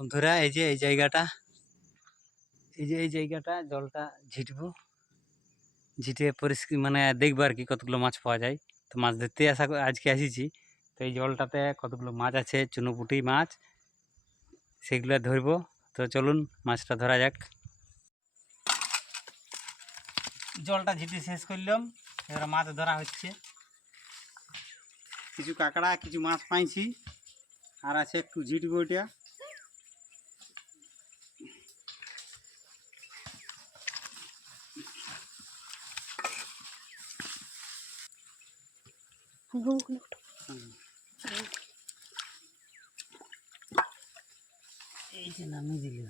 বন্ধুরা এই যে এই জায়গাটা জলটা ঝিটবো, ঝিটে পরিষ্কার মানে দেখবো আর কি কতগুলো মাছ পাওয়া যায়। তো মাছ ধরতে আজকে আসিছি। তো এই জলটাতে কতগুলো মাছ আছে, চুনোপুঁটি মাছ, সেগুলো ধরবো। তো চলুন মাছটা ধরা যাক। জলটা ঝিটে শেষ করলাম, এবার মাছ ধরা হচ্ছে। কিছু কাঁকড়া কিছু মাছ পাইছি, আর আছে একটু ঝিটবো ওইটা। এই যে নামিয়ে দিল।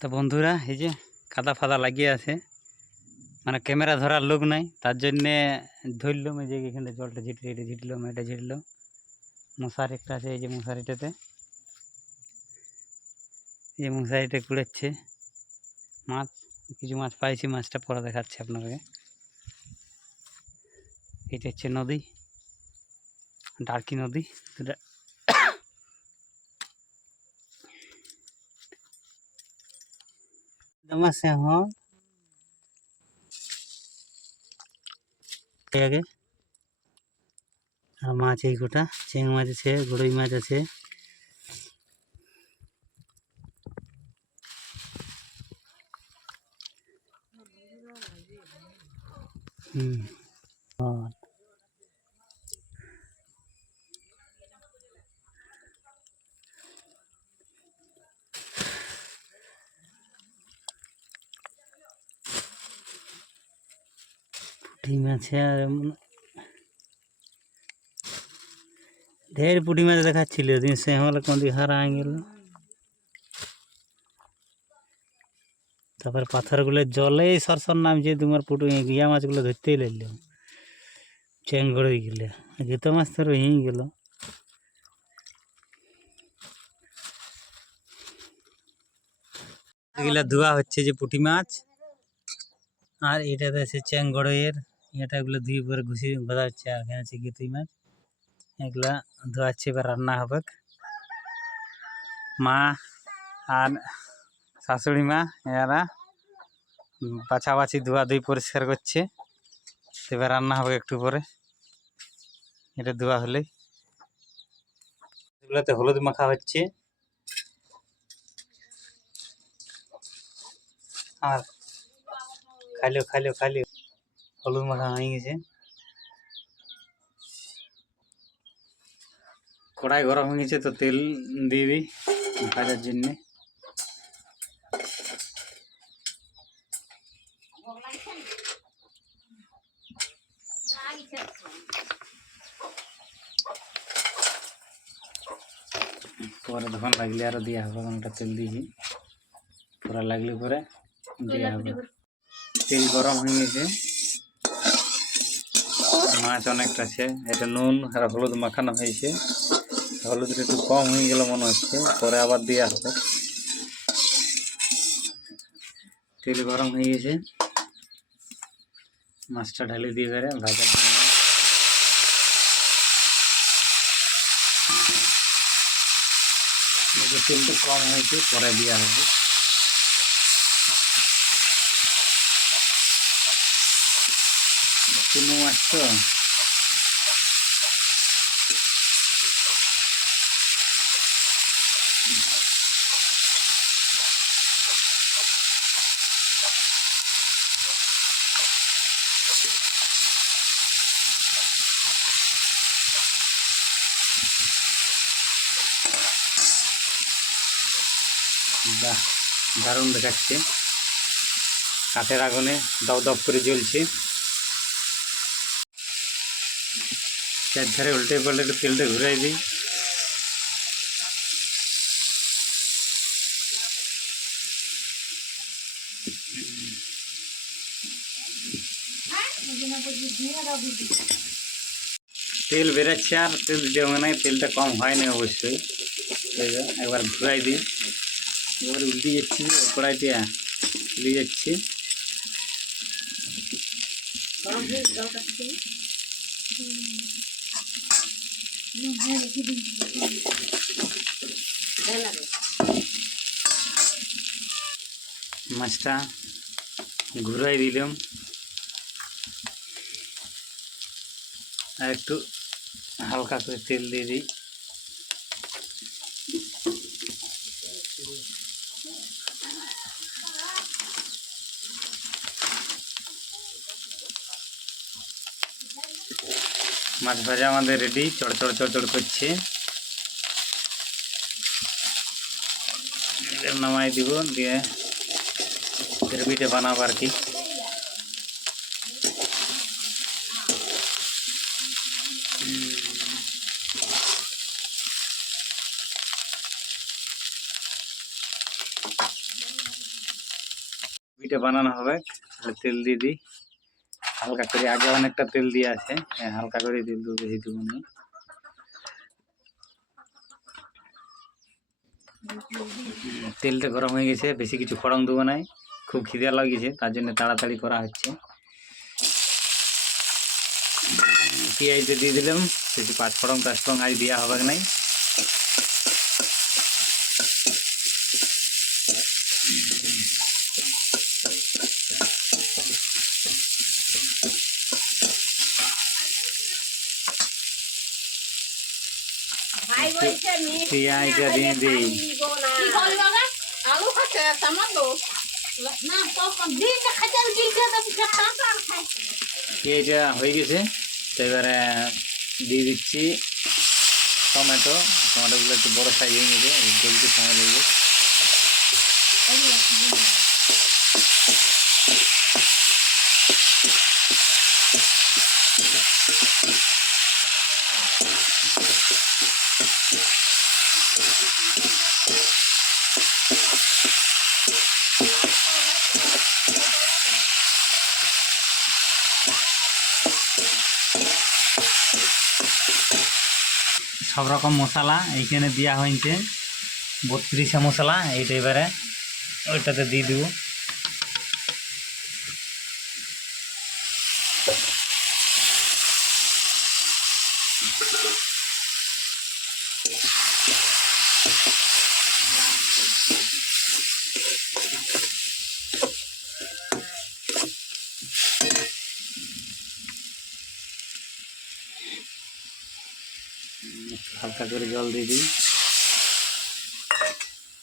তো বন্ধুরা এই যে কাদা ফাদা লাগিয়ে আছে, মানে ক্যামেরা ধরার লোক নাই, তার জন্যে ধরলাম। এই যে এখানে জলটা ঝিটলাম, এটা ঝিটলাম। মশারি একটা আছে, এই যে মশারিটাতে, এই মশারিটা কুড়াচ্ছে মাছ। কিছু মাছ পাইছি, মাছটা পরে দেখাচ্ছে আপনাকে। এটা হচ্ছে নদী, ডার্কি নদী। মাছে হ্যাঁ আগে আর মাছ এই গোটা চেং মাছ আছে, গড়ই মাছ আছে। পুঁটি মাছে আর ঢের পুঁটি মাছ দেখাচ্ছিল, দিন সে হলে কোন দিকে হারা গেল। তারপর পাথরগুলো জলে সরসর নামছে, তোমার পুটু ইয়া মাছগুলো ধরতেই লাগলো, চেং গড়ে গেলে। গীত মাছ তো রয়েই গেল। এগুলা ধোয়া হচ্ছে যে পুঁটি মাছ, আর এটাতে আছে চেং গড়ের। এটা এগুলো ধুয়ে পরে ঘুষি বাঁধা হচ্ছে। আর এখানে আছে গীতুই মাছ, এগুলা ধোয়াচ্ছে, এবার রান্না হবে। মা আর শাশুড়ি মা এরা বাছাবাছি ধোয়া ধুই পরিষ্কার করছে। এবার রান্না হবে একটু পরে, এটা ধোয়া হলেই। এগুলোতে হলুদ মাখা হচ্ছে, আর খাইলেও হলুদ মাখা হয়ে গেছে। কড়াই গরম হয়ে গেছে, তো তেল দিয়ে দিই ভাজার জন্যে। পরে তখন লাগলে আরো দেওয়া হবে, অনেকটা তেল দিয়েছি। পুরা লাগলে পরে দেওয়া হবে। তেল গরম হয়ে গেছে, মাছ অনেকটা আছে। এটা নুন আর হলুদ মাখানো হয়েছে, হলুদটা একটু কম হয়ে গেল মনে হচ্ছে, পরে আবার দেওয়া হবে। তেল গরম হয়ে গেছে, মাছটা ঢালি দিয়ে বেড়ে ভাজার জন্য। তেলটা কম হয়েছে, পরে দেওয়া হবে। চুনো মাছ তো বাহ, দারুণ দেখাচ্ছে। কাঠের আগুনে দপ করে জ্বলছে। চারধারে উল্টে পাল্টে একটু তেলটা ঘুরাই দিই। তেল বেরোচ্ছে আর তেল দিতে হবে না, তেলটা কম হয় না অবশ্যই। একবার ঘুরাই দিই, এবার উল্টে যাচ্ছি, কড়াইতে উল্টে যাচ্ছি। মাছটা ঘুরাই দিলাম, আর একটু হালকা করে তেল দিয়ে দিই। মাছ ভাজা আমাদের রেডি, চড়চড় চড়চড় করছে। নামাই দিব, দিয়ে গ্রেভিটা বানাবো আর কি। গ্রেভিটা বানানো হবে, তেল দিয়ে দিই হালকা করে। আগে অনেকটা তেল দিয়ে আছে, হালকা করে তেল দেবো, বেশি দেবো না। তেলটা গরম হয়ে গেছে, বেশি কিছু ফোড়ন দেবো নাই, খুব খিদে লাগিয়েছে তার জন্য তাড়াতাড়ি করা হচ্ছে। পেঁয়াজটা দিয়ে দিলাম, বেশি পাঁচফোড়ন টাচফোড়ন আজ দেওয়া হবে নাই। পেঁয়াজটা দিয়ে দিই, পেঁয়াজটা হয়ে গেছে। তো এবারে দিয়ে দিচ্ছি টমেটো। টমেটোগুলো একটু বড়ো সাইজ হয়ে গেছে, জলদি সময় লাগবে। সব রকম মশলা এইখানে দেওয়া হয়েছে, 32 মশলা। এইটা এবারে ওইটাতে দিয়ে দেবো। হালকা করে জল দিয়ে দিই,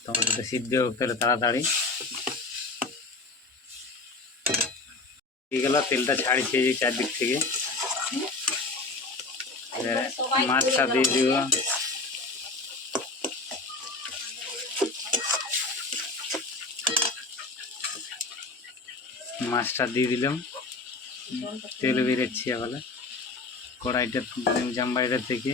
টমেটোটা সিদ্ধ হোক তাহলে তাড়াতাড়ি। দিয়ে গেল, তেলটা ছাড়িছে এই চারদিক থেকে। মাছটা দিয়ে দিব, মাছটা দিয়ে দিলাম। তেল বেরোচ্ছে বলে কড়াইটা, জাম্বাইটা থেকে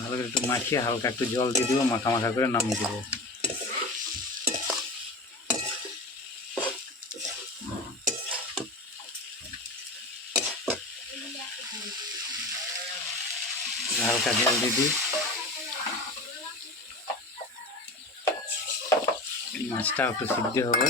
ভালো করে একটু মাখিয়ে হালকা একটু জল দিয়ে দেবো, মাখা মাখা করে নামিয়ে দেবো। হালকা জল দিয়ে দিই, মাছটা একটু সিদ্ধ হবে।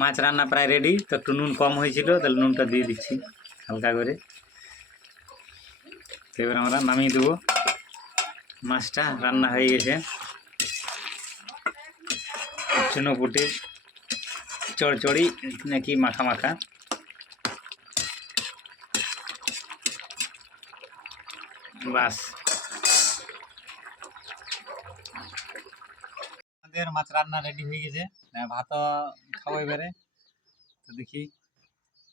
মাছ রান্না প্রায় রেডি। তো একটু নুন কম হয়েছিল, তাহলে নুনটা দিয়ে দিচ্ছি হালকা করে। এবার আমরা নামিয়ে দেবো। মাছটা রান্না হয়ে গেছে। চুনোপুটির চড়চড়ি নাকি মাখা মাখা। বাস, আমাদের মাছ রান্না রেডি হয়ে গেছে, ভাতও খাবো এবারে। তো দেখি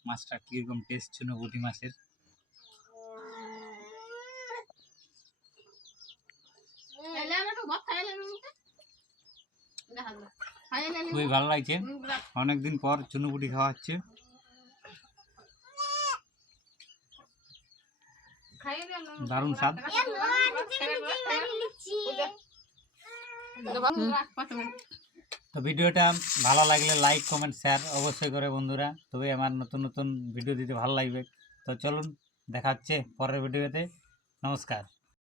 মাছটা কিরকম টেস্ট চুনোপুঁটি মাছের। খুবই ভালো লাগছে, অনেকদিন পর চুনোপুঁটি খাওয়া হচ্ছে। দারুণ স্বাদ। তো ভিডিওটা ভালো লাগলে লাইক কমেন্ট শেয়ার অবশ্যই করে বন্ধুরা, তবে আমার নতুন নতুন ভিডিও দিতে ভালো লাগবে। তো চলুন দেখা হচ্ছে পরের ভিডিওতে। নমস্কার।